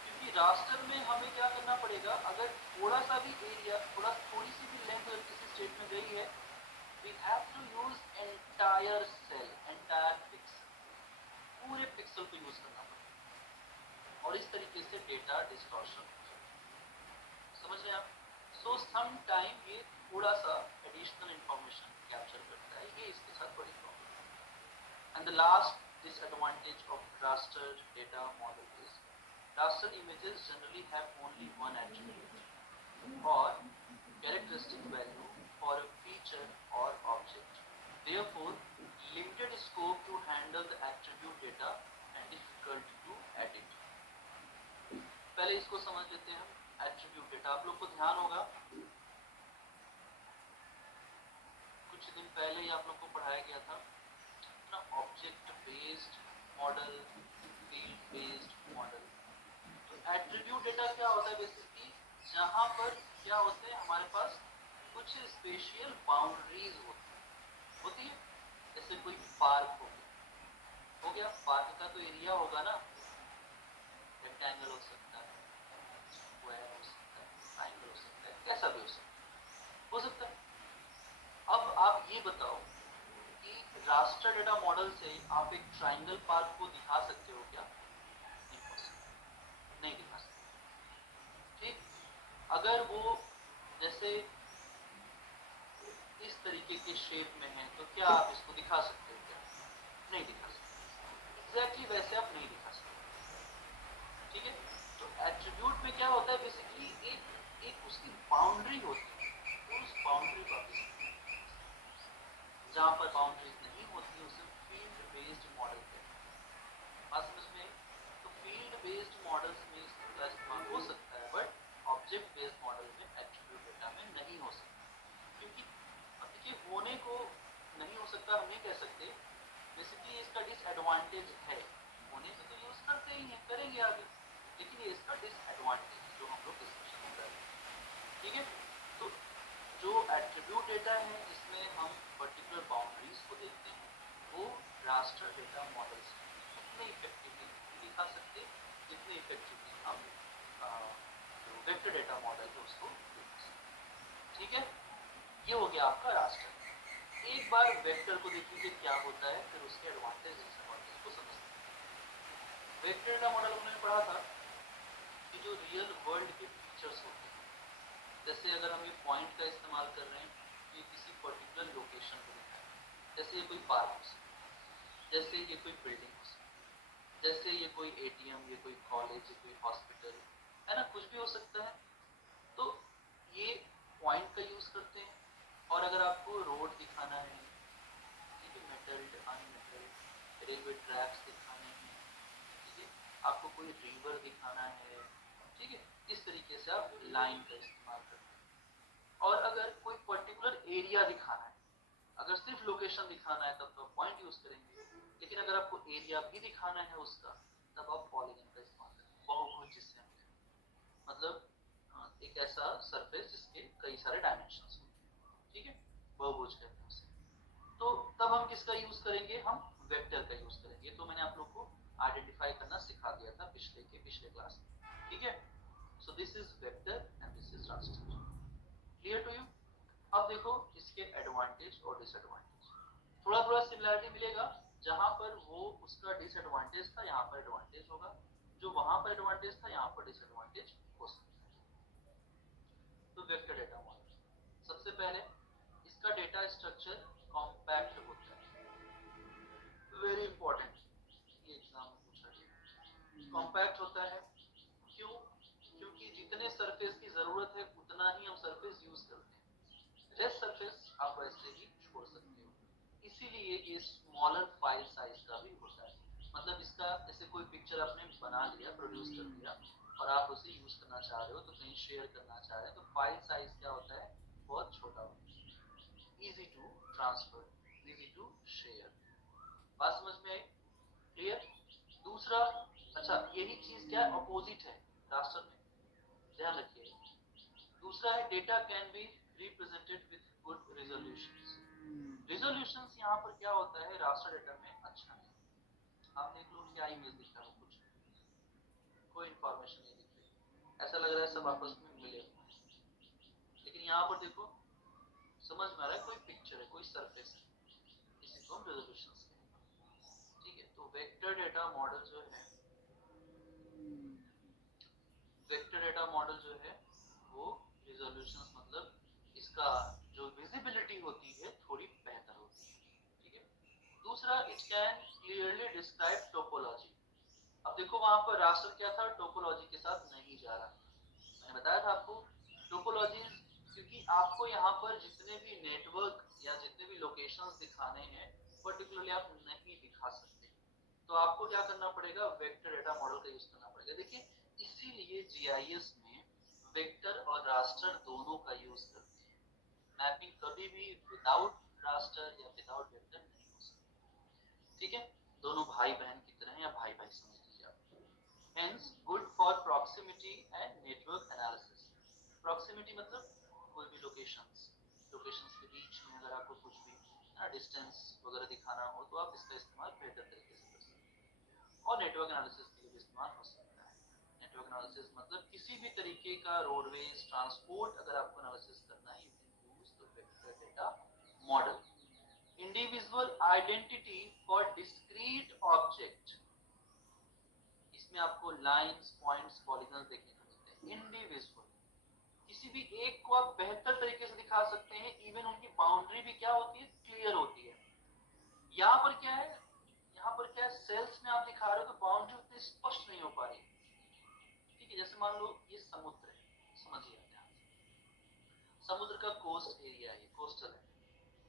क्योंकि रास्टर में हमें क्या करना पड़ेगा, अगर थोड़ा सा भी एरिया, थोड़ी सी भी लेंथ अगर किसी स्टेट में गई है, we have to use entire cell, entire pixel, पूरे पिक्सल को यूज करना पड़ेगा और इस तरीके से डेटा डिस्टॉर्शन हो जाएगा। समझ रहे हैं आप? सो सम टाइम ये थोड़ा सा एडिशनल इंफॉर्मेशन कैप्चर करता है, ये इसके साथ बड़ी प्रॉब्लम है। And the last disadvantage of raster data model is raster images generally have only one attribute or characteristic value for a feature or object. Therefore, limited scope to handle the attribute data and difficult to edit. पहले इसको समझ लेते हैं हम। Attribute data आप लोग को ध्यान होगा, कुछ दिन पहले ही आप लोग को पढ़ाया गया था ना, object based model, field based model. तो एट्रीब्यूट डेटा क्या होता है बेसिकली, जहां पर क्या होते हैं हमारे पास कुछ स्पेशियल बाउंड्रीज होती है। जैसे कोई पार्क हो गया, पार्क का तो एरिया होगा ना, रेक्टेंगल हो सकता है, स्क्वायर हो सकता है, ट्रायंगल हो सकता है, कैसा भी हो सकता है। अब आप ये बताओ कि रास्टर डेटा मॉडल से आप एक ट्रायंगल पार्क को दिखा सकते हो क्या? नहीं दिखा सकते। ठीक, अगर वो जैसे इस तरीके के शेप में है तो क्या आप इसको दिखा सकते हो क्या? नहीं दिखा सकते। एग्जैक्टली वैसे आप नहीं दिखा सकते। ठीक है, तो एट्रीब्यूट में क्या होता है बेसिकली, एक उसकी बाउंड्री होती है, तो उस बाउंड्री को आप जहां पर बाउंड्रीज नहीं होती उसे फील्ड बेस्ड मॉडल कहते हैं। बात समझ में? तो फील्ड बेस्ड मॉडल्स में इसका इस्तेमाल हो सकता है, बट ऑब्जेक्ट बेस्ड मॉडल में एट्रीब्यूट डेटा में नहीं हो सकता, क्योंकि देखिए होने को नहीं हो सकता हम नहीं कह सकते, बेसिकली इसका डिसएडवांटेज है। होने से तो यूज करते ही हैं, करेंगे आगे, लेकिन ये इसका डिसएडवांटेज जो हम लोग डिस्कशन कर रहे हैं। ठीक है, तो जो एट्रीब्यूट डेटा है इसमें हम पर्टिकुलर बाउंड्रीज को देखते हैं, वो रास्टर डेटा मॉडल से उतने इफेक्टिवली नहीं दिखा सकते जितने इफेक्टिवली हम जो वेक्टर डेटा मॉडल है उसको दिखा सकते। ठीक है, ये हो गया आपका रास्टर। एक बार वेक्टर को देख लीजिए क्या होता है, फिर उसके एडवांटेज डिसएडवांटेज को समझते हैं। वेक्टर डेटा मॉडल हमने पढ़ा था कि जो रियल वर्ल्ड के फीचर्स होते हैं, जैसे अगर हम ये पॉइंट का इस्तेमाल कर रहे हैं, ये किसी पर्टिकुलर लोकेशन को दिखाता है। जैसे ये कोई पार्क हो सकता है, जैसे ये कोई बिल्डिंग हो सकती है, जैसे ये कोई एटीएम, ये कोई कॉलेज, ये कोई हॉस्पिटल है ना, कुछ भी हो सकता है। तो ये पॉइंट का यूज करते हैं। और अगर आपको रोड दिखाना है, ठीक है, मेटल्ड अनमेटल्ड, रेलवे ट्रैक्स दिखाने हैं, ठीक है, आपको कोई रिवर दिखाना है, ठीक है, इस तरीके से आप लाइन का इस्तेमाल करते हैं। और अगर कोई पर्टिकुलर एरिया दिखाना है, अगर सिर्फ लोकेशन दिखाना है तब तो पॉइंट यूज करेंगे, लेकिन अगर आपको एरिया भी दिखाना है उसका, तब आप पॉलीगन का इस्तेमाल करेंगे, बहुभुज जिससे हम कहते हैं। मतलब एक ऐसा सरफेस जिसके कई सारे डायमेंशंस होते हैं, ठीक है, बहुभुज कहते हैं उसे। तो तब हम किसका यूज करेंगे, हम वेक्टर का यूज करेंगे। तो मैंने आप लोग को आइडेंटिफाई करना सिखा दिया था पिछले क्लास में, ठीक है। So this is vector and this is raster. Clear to you? अब देखो इसके एडवांटेज और डिसएडवांटेज, थोड़ा थोड़ा सिमिलरिटी मिलेगा। जहां पर वो उसका डिसएडवांटेज था यहाँ पर एडवांटेज होगा, जो वहां पर एडवांटेज था यहाँ पर डिसएडवांटेज हो सकता है। तो वेक्टर डेटा मॉडल, सबसे पहले इसका डेटा स्ट्रक्चर कॉम्पैक्ट होता है, वेरी इंपॉर्टेंट, ये एग्जाम में पूछा गया। कॉम्पैक्ट होता है क्यों? क्योंकि जितने सरफेस की जरूरत है उतना ही हम सरफेस यूज करते हैं, रेस्ट सरफेस आप वैसे ही छोड़ सकते हो। इसीलिए ये स्मॉलर फाइल साइज का भी होता है। मतलब इसका जैसे कोई पिक्चर आपने बना लिया, प्रोड्यूस कर दिया, और आप उसे यूज करना चाह रहे हो, तो कहीं शेयर करना चाह रहे हैं, तो फाइल साइज क्या होता है, बहुत छोटा होता है, easy to transfer, easy share. बात समझ में आई? क्लियर? दूसरा, अच्छा यही चीज क्या अपोजिट है रास्टर में, ध्यान रखिए। दूसरा है data can be represented with good resolutions. Resolutions यहाँ पर क्या होता है रास्टर डेटा में अच्छा नहीं। आप देख लो क्या इमेज दिख रहा है, कुछ कोई इंफॉर्मेशन नहीं दिख रही, ऐसा लग रहा है सब आपस में मिले हुए हैं। लेकिन यहाँ पर देखो समझ में आ रहा है कोई पिक्चर है, कोई सरफेस है, इसी को हम रेजोल्यूशंस कहेंगे। ठीक है, तो वेक्टर डेटा मॉडल जो है, वेक्टर डेटा मॉडल जो है वो रिजोल्यूशंस मतलब इसका जो विजिबिलिटी होती है थोड़ी बेहतर होती है। ठीक है, दूसरा it can clearly describe topology. अब देखो वहां पर रास्टर क्या था, टोपोलॉजी के साथ नहीं जा रहा। मैंने बताया था आपको टोपोलॉजी, क्योंकि आपको यहाँ पर जितने भी नेटवर्क या जितने भी लोकेशंस दिखाने हैं पर्टिकुलरली आप नहीं दिखा सकते, तो आपको क्या करना पड़ेगा, वेक्टर डेटा मॉडल का यूज करना पड़ेगा। देखिए इसीलिए जीआईएस में वेक्टर और रास्टर दोनों का यूज करते हैं। मैपिंग कभी भी विदाउट रास्टर या विदाउट वेक्टर नहीं हो सकती। ठीक है, दोनों भाई बहन की तरह या भाई भाई समझ लीजिए आप। Hence good for proximity and network analysis. Proximity मतलब कोई भी लोकेशंस के बीच में अगर आपको कुछ भी डिस्टेंस वगैरह दिखाना हो तो आप इसका इस्तेमाल बेहतर तरीके से कर सकते हैं। और नेटवर्क एनालिसिस के लिए भी इस्तेमाल हो सकता है। नेटवर्क एनालिसिस मतलब किसी भी तरीके का रोडवेज ट्रांसपोर्ट अगर आपको एनालिसिस करना है, you can use the vector data model. Individual identity for discrete object, इसमें आपको लाइंस, पॉइंट्स, पॉलीगन्स देखने को मिलते हैं। इंडिविजुअल किसी भी एक को आप बेहतर तरीके से दिखा सकते हैं, इवन उनकी बाउंड्री भी क्या होती है, क्लियर होती है। यहाँ पर क्या है, यहाँ पर क्या है, सेल्स में आप दिखा रहे हो तो बाउंड्री उतनी स्पष्ट नहीं हो पा रही। ठीक है, जैसे मान लो ये समुद्र है, समझिए ध्यान से, समुद्र का कोस्ट एरिया है, कोस्टल है,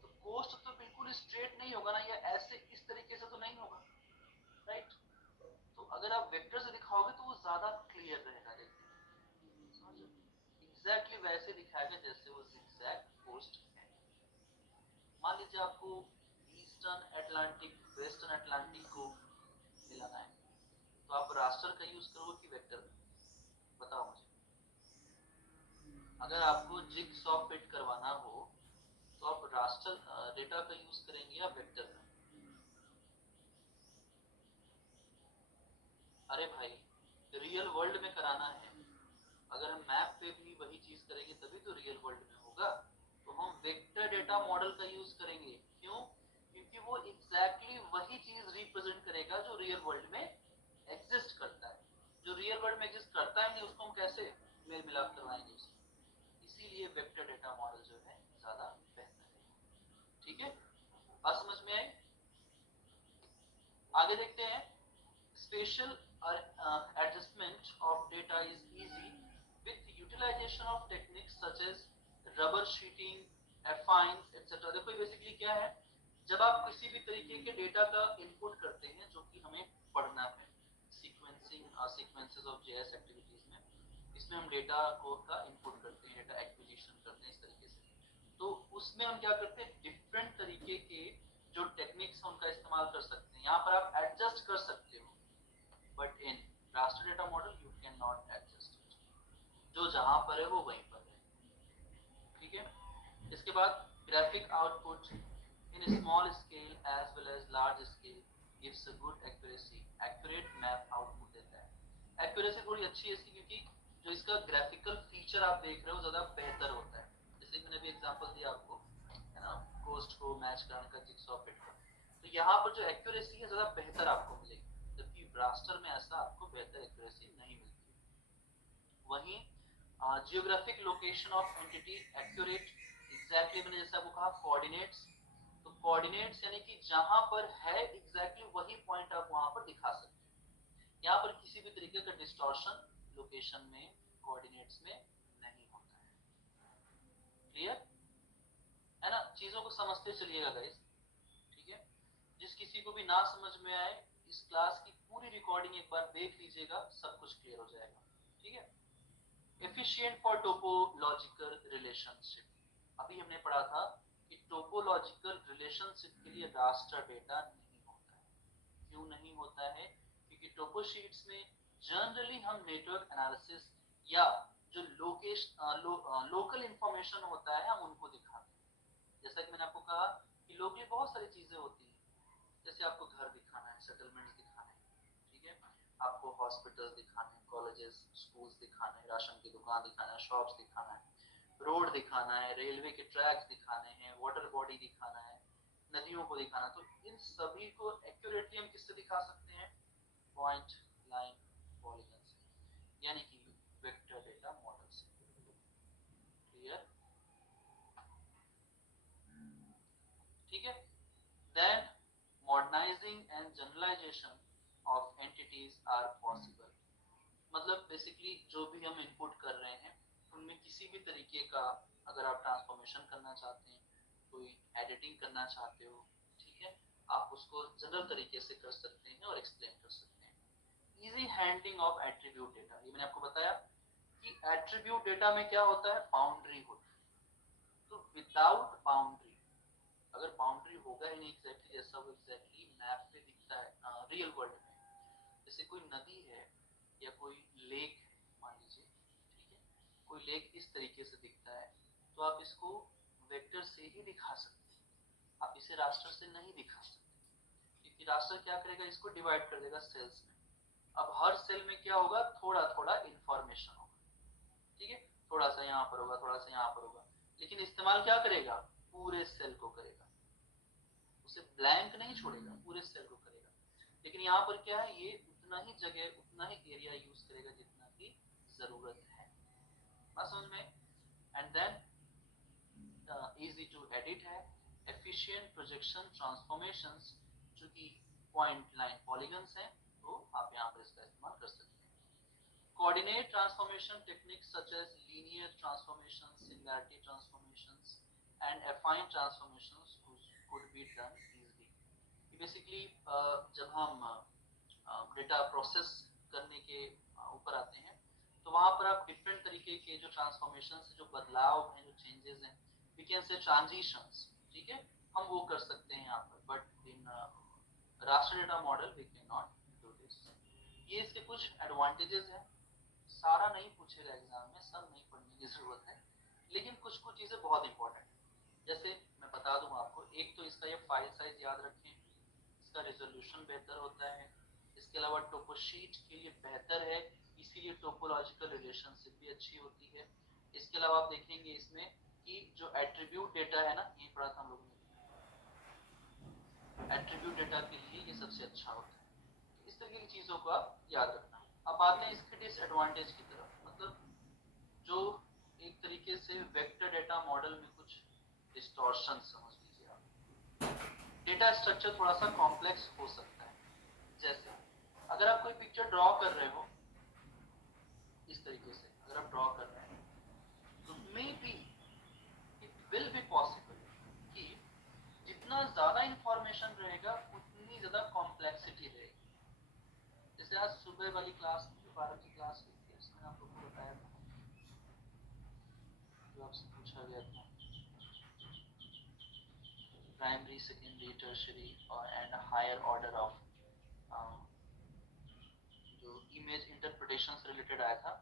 तो कोस्ट तो बिल्कुल स्ट्रेट नहीं होगा ना, या ऐसे इस तरीके से तो नहीं होगा, राइट? तो अगर आप वेक्टर से दिखाओगे तो वो ज्यादा क्लियर रहेगा, देखिए एग्जैक्टली वैसे दिखाएगा जैसे वो जिगजैग कोस्ट है। मान लीजिए आपको ईस्टर्न अटलांटिक वेस्टर्न अटलांटिक को मिलाना है, तो आप रास्टर का यूज करोगे कि वेक्टर का, बताओ मुझे। अगर आपको जिगसॉ फिट करवाना हो तो आप रास्टर डेटा का यूज करेंगे या वेक्टर का? अरे भाई रियल वर्ल्ड में कराना है, अगर हम मैप पे भी वही चीज करेंगे तभी तो रियल वर्ल्ड में होगा, तो हम वेक्टर डेटा मॉडल का यूज करेंगे। क्यों? क्योंकि वो एग्जैक्टली वही चीज रिप्रेजेंट करेगा जो रियल वर्ल्ड में एग्जिस्ट करता है। जो रियल वर्ल्ड में एग्जिस्ट करता है नहीं उसको हम कैसे मेल मिलाप करवाएंगे उसमें, इसीलिए वेक्टर डेटा मॉडल जो है ज्यादा बेहतर है। ठीक है, बात समझ में आई? आगे देखते हैं। Spatial adjustment of data is easy with utilization of techniques such as rubber sheeting, affines, etc. देखो बेसिकली क्या है, जब आप किसी भी तरीके के डेटा का इनपुट करते हैं जो कि हमें पढ़ना है, sequencing sequences of JS activities में, इसमें हम डेटा को का इनपुट करते हैं, डेटा एक्विजिशन करते हैं इस तरीके से, तो उसमें हम क्या करते हैं, डिफरेंट तरीके के जो टेक्निक्स उनका इस्तेमाल कर सकते हैं। यहाँ पर आप एडजस्ट कर सकते हो, but in raster data model you can not adjust it, जो जहां पर है वो वहीं पर है। ठीक है, इसके बाद graphic output in small scale as well as large scale gives a good accuracy, accurate map output देता है। एक्यूरेसी थोड़ी अच्छी है इसकी क्योंकि जो इसका ग्राफिकल फीचर आप देख रहे हो ज्यादा बेहतर होता है। जैसे मैंने भी एग्जांपल दिया आपको, है ना, कोस्ट को मैच कराने का, जिगसॉ फिट का, तो यहाँ पर जो एक्यूरेसी है ज्यादा बेहतर आपको मिलेगी, जबकि रास्टर में ऐसा आपको बेहतर एक्यूरेसी नहीं मिलती। वहीं geographic location of entity accurate, exactly मैंने जैसे आपको कहा कोऑर्डिनेट्स, तो कोऑर्डिनेट्स यानी कि जहां पर है एग्जैक्टली वही पॉइंट आप वहां पर दिखा सकते हैं। यहाँ पर किसी भी तरीके का डिस्टॉर्शन लोकेशन में, कोऑर्डिनेट्स में नहीं होता है। क्लियर है ना? चीजों को समझते चलिएगा गाइस। ठीक है, जिस किसी को भी ना समझ में आए इस क्लास की पूरी रिकॉर्डिंग एक बार देख लीजिएगा, सब कुछ क्लियर हो जाएगा। ठीक है, एफिशिएंट फॉर टोपोलॉजिकल रिलेशनशिप, अभी हमने पढ़ा था कि टोपोलॉजिकल रिलेशनशिप के लिए रास्टर डेटा नहीं होता है। क्यों नहीं होता है? क्योंकि टोपो शीट्स में जनरली हम नेटवर्क एनालिसिस या जो लोकल इंफॉर्मेशन होता है हम उनको दिखाते हैं। जैसा कि मैंने आपको कहा कि लोकली बहुत सारी चीजें होती हैं, जैसे आपको घर दिखाना है, सेटलमेंट्स दिखाना है, ठीक है, आपको हॉस्पिटल्स दिखाने हैं, कॉलेजेस, स्कूल्स दिखाना है, राशन की दुकान दिखाना है, शॉप्स दिखाना है, रोड दिखाना है, रेलवे के ट्रैक्स दिखाने हैं, वाटर बॉडी दिखाना है, नदियों को दिखाना। तो इन सभी को एक्यूरेटली हम किससे दिखा सकते हैं? पॉइंट, लाइन, पॉलीगन से, यानी कि वेक्टर डेटा मॉडल से। क्लियर? ठीक है। Then modernising and generalisation of entities are possible. मतलब बेसिकली जो भी हम इनपुट कर रहे हैं उनमें किसी भी तरीके का अगर आप ट्रांसफॉर्मेशन करना चाहते हैं, कोई एडिटिंग करना चाहते हो, ठीक है, आप उसको जनरल तरीके से कर सकते हैं और एक्सप्लेन कर सकते हैं। Easy handling of attribute data, ये मैंने आपको बताया कि एट्रीब्यूट डेटा में क्या होता है? बाउंड्री होती है। तो विदाउट बाउंड्री, अगर बाउंड्री होगा ही नहीं एग्जैक्टली जैसा वो एग्जैक्टली मैप पे दिखता है रियल वर्ल्ड में, जैसे कोई नदी है या कोई लेक है मान लीजिए, ठीक है, कोई लेक इस तरीके से दिखता है, तो आप इसको वेक्टर से ही दिखा सकते हैं, आप इसे रास्टर से नहीं दिखा सकते, क्योंकि रास्टर क्या करेगा? इसको डिवाइड कर देगा सेल्स में। अब हर सेल में क्या होगा? थोड़ा थोड़ा इंफॉर्मेशन होगा, ठीक है, थोड़ा सा यहाँ पर होगा, थोड़ा सा यहाँ पर होगा, लेकिन इस्तेमाल क्या करेगा? पूरे सेल को करेगा, उसे ब्लैंक नहीं छोड़ेगा, पूरे सेल को करेगा। लेकिन यहाँ पर क्या है? ये उतना ही जगह, उतना ही एरिया यूज करेगा जितना की जरूरत है। बात समझ में? And then easy to edit है, एफिशिएंट प्रोजेक्शन ट्रांसफॉर्मेशंस, जो कि पॉइंट, लाइन, पॉलीगन्स हैं, तो आप यहाँ पर इसका इस्तेमाल कर सकते हैं। Coordinate transformation techniques such as linear transformation, singularity transformations and affine transformations could be done easily। Basically जब हम डेटा प्रोसेस करने के ऊपर आते हैं तो वहां पर आप डिफरेंट तरीके के जो ट्रांसफॉर्मेशन, जो बदलाव हैं, जो चेंजेस हैं, वी कैन से ट्रांजिशंस, ठीक है, हम वो कर सकते हैं यहाँ पर, but in raster data model we can not do this. ये इसके कुछ एडवांटेजेस हैं, सारा नहीं पूछेगा एग्जाम में, सब नहीं पढ़ने की जरूरत है, लेकिन कुछ कुछ चीजें बहुत इंपॉर्टेंट है। जैसे मैं बता दूं आपको, एक तो इसका ये फाइल साइज याद रखें, इसका रेजोल्यूशन बेहतर होता है, इसके अलावा टोपो शीट के लिए बेहतर है, इसीलिए टोपोलॉजिकल रिलेशनशिप भी अच्छी होती है। इसके अलावा आप देखेंगे इसमें कि जो एट्रीब्यूट डेटा है ना, ये पढ़ा था हम लोगों ने, एट्रीब्यूट डेटा के लिए ये सबसे अच्छा होता है। इस तरीके की चीजों को आप याद रखना। अब आते हैं इसके डिसएडवांटेज की तरफ, मतलब जो एक तरीके से वेक्टर डेटा मॉडल में कुछ डिस्टॉर्शन समझ लीजिए आप। डेटा स्ट्रक्चर थोड़ा सा कॉम्प्लेक्स हो सकता है। जैसे अगर आप कोई पिक्चर ड्रॉ कर रहे हो इस तरीके से, अगर आप ड्रॉ कर रहे हैं तो may be it will be possible कि जितना ज्यादा इंफॉर्मेशन रहेगा उतनी ज्यादा कॉम्प्लेक्सिटी रहेगी। जैसे आज सुबह वाली क्लास, जो 12 की क्लास हुई थी, उसमें आप लोगों को बताया था, जो आपसे पूछा गया था प्राइमरी, सेकेंडरी, टर्शियरी और एंड हायर ऑर्डर ऑफ जो इमेज इंटरप्रिटेशन से रिलेटेड आया था,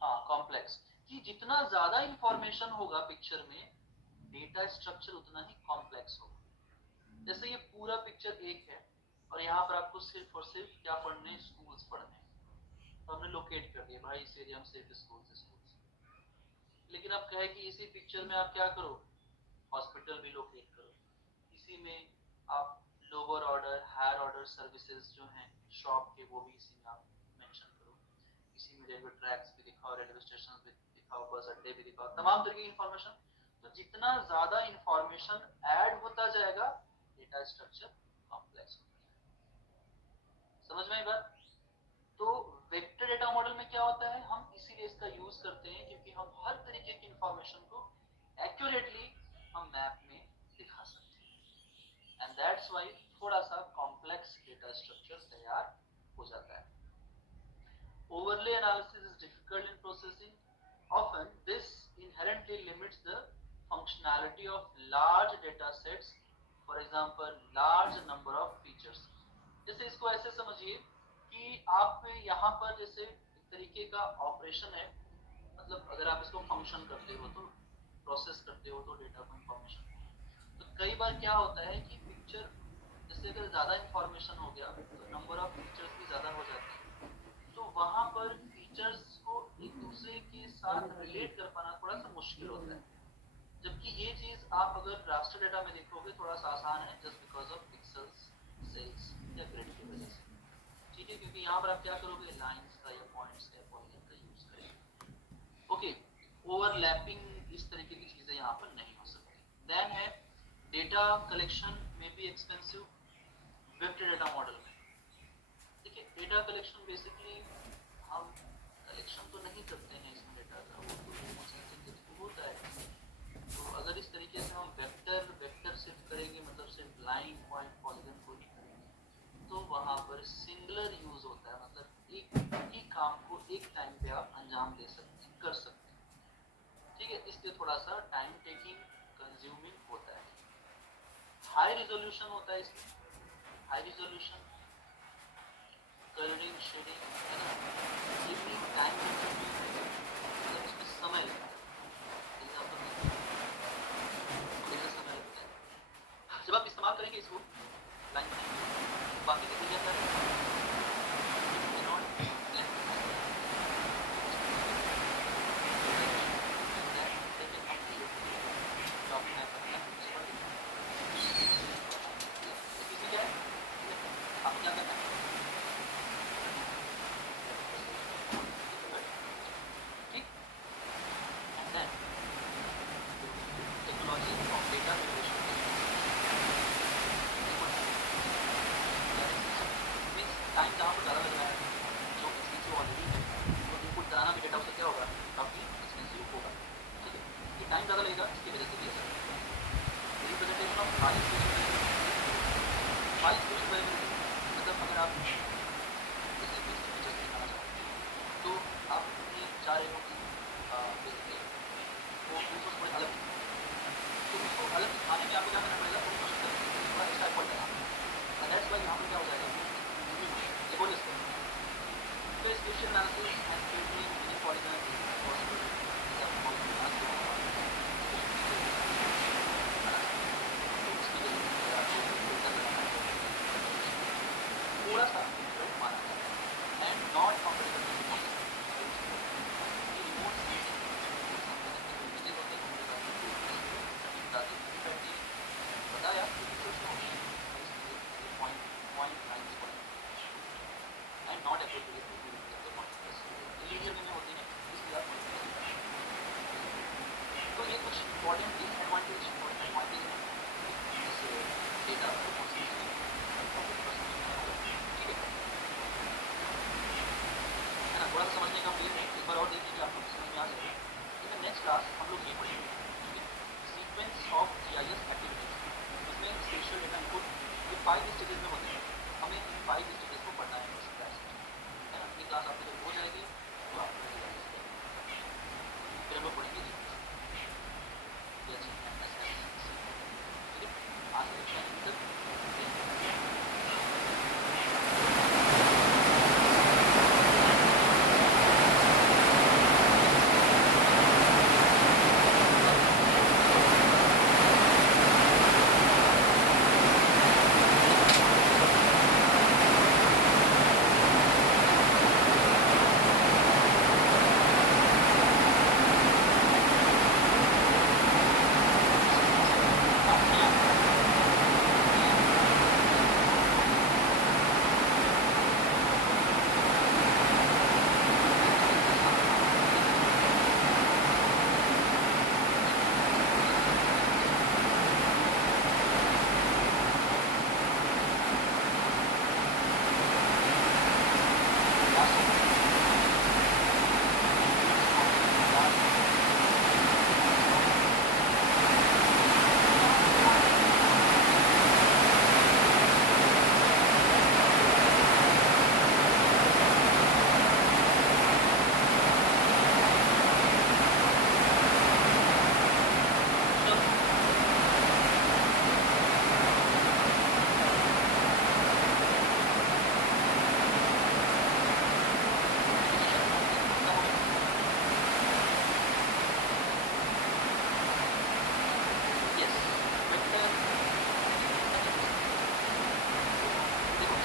हाँ, कॉम्प्लेक्स, कि जितना ज्यादा इंफॉर्मेशन होगा पिक्चर में, डेटा स्ट्रक्चर उतना ही कॉम्प्लेक्स होगा। जैसे ये पूरा पिक्चर एक है और यहाँ पर आपको सिर्फ और सिर्फ क्या पढ़ने? स्कूल्स पढ़ने, तो हमने लोकेट कर दिया भाई इस एरिया में सिर्फ स्कूल्स। लेकिन अब कहे कि इसी पिक्चर में आप क्या करो? हॉस्पिटल भी लोकेट करो, इसी में आप lower order, higher order services जो हैं शॉप के, वो भी इसी में आप मेंशन करो, इसी में रेलवे ट्रैक्स भी दिखाओ, रेलवे स्टेशन भी दिखाओ, बस अड्डे भी दिखाओ, तमाम तरह की इंफॉर्मेशन। तो जितना ज्यादा इंफॉर्मेशन ऐड होता जाएगा, डेटा स्ट्रक्चर कॉम्प्लेक्स होता जाएगा। समझ में आई बात? तो वेक्टर डेटा मॉडल में क्या होता है? हम इसीलिए इसका यूज करते हैं क्योंकि हम हर तरीके की इंफॉर्मेशन को एक्यूरेटली हम मैप में दिखा सकते हैं, एंड दैट्स व्हाई थोड़ा सा कॉम्प्लेक्स डेटा स्ट्रक्चर तैयार हो जाता है। Overlay analysis is difficult in processing. Often, this inherently limits the functionality of large data sets, for example large number of features. जैसे इसको ऐसे समझिए कि आप यहाँ पर जैसे एक तरीके का ऑपरेशन है, मतलब अगर आप इसको फंक्शन करते हो तो प्रोसेस करते हो तो डेटा को इंफॉर्मेशन, तो कई बार क्या होता है कि पिक्चर जैसे अगर ज़्यादा इंफॉर्मेशन हो गया तो नंबर ऑफ फीचर्स भी ज़्यादा हो जाते हैं, तो वहाँ पर फीचर्स को एक दूसरे के साथ रिलेट कर पाना थोड़ा सा मुश्किल होता है। जबकि ये चीज़ आप अगर रास्टर डेटा में देखोगे थोड़ा सा आसान है, just because of pixels, cells या ग्रिड की वजह से, ठीक है, क्योंकि यहाँ पर आप क्या करोगे, लाइन्स का या पॉइंट्स का पॉलीगन का यूज करेंगे। ओके, ओवरलैपिंग इस तरीके की चीज़ें यहाँ पर नहीं हो सकती। देन है डेटा कलेक्शन में भी एक्सपेंसिव वेक्टर डेटा मॉडल में। देखिए डेटा कलेक्शन बेसिकली हम कलेक्शन तो नहीं करते हैं इसमें डेटा का, वो तो होता है। तो अगर इस तरीके से हम वेक्टर शिफ्ट करेंगे, मतलब सिर्फ लाइन पॉइंट पॉलीगन को ही करेंगे, तो वहाँ पर सिंगुलर यूज होता है, मतलब एक ही काम को एक टाइम पे आप अंजाम दे सकते हैं, कर सकते हैं, ठीक है। इसलिए थोड़ा सा टाइम टेकिंग, कंज्यूमिंग होता है। हाई रिजोल्यूशन होता है इसमें, हाई रिजोल्यूशन कलरिंग शेडिंग है ना, ये भी टाइम कंज्यूमिंग, मतलब इसमें समय लगता है, एग्जाम्पल समय लगता है जब आप इस्तेमाल करेंगे इसको लाइन बनाएंगे, बाकी की दुनिया का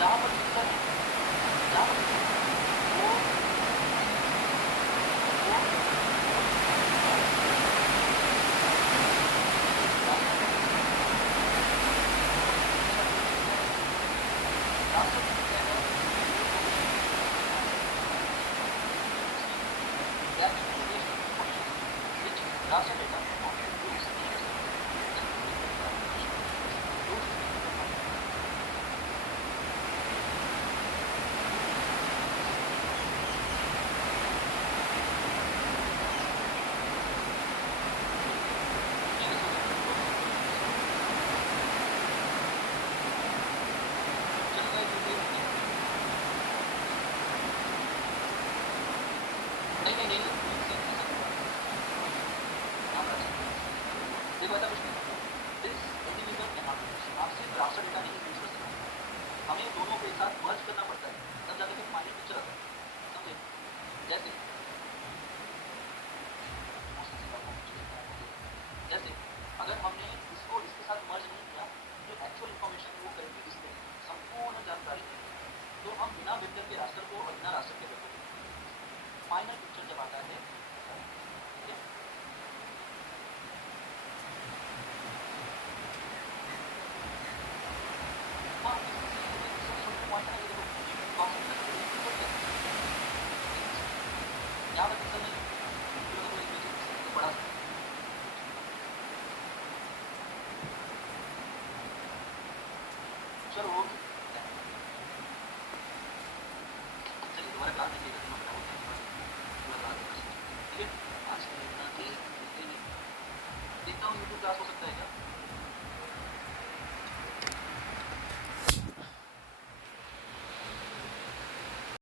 जहाँ पर पिक्सल है, जहाँ पर पिक्सल वो रास्ता दिख जाएगा, that information which raster data not use नहीं नहीं नहीं देखो ऐसा कुछ नहीं है। This individual cannot use, आप सिर्फ रास्टर डेटा नहीं यूज कर सकते, हमें दोनों को एक साथ मर्ज करना पड़ता है, तब जाकर के फाइनल पिक्चर आता है, समझे? जैसे जैसे अगर हमने इसको इसके साथ मर्ज नहीं किया, जो एक्चुअल इन्फॉर्मेशन वो करेंगे डिस्प्ले संपूर्ण जानकारी देंगे, तो हम बिना वेक्टर के रास्टर को और बिना रास्टर के वेक्टर को फाइनल पिक्चर जब आता है, ठीक है? हाँ, छोटे पॉइंट है, ये देखो यहाँ पर पिक्सल नहीं है, बड़ा चलो वो चलिए दोबारा क्लास में ठीक है, आज देखता हूँ यूट्यूब क्लास हो सकता है क्या?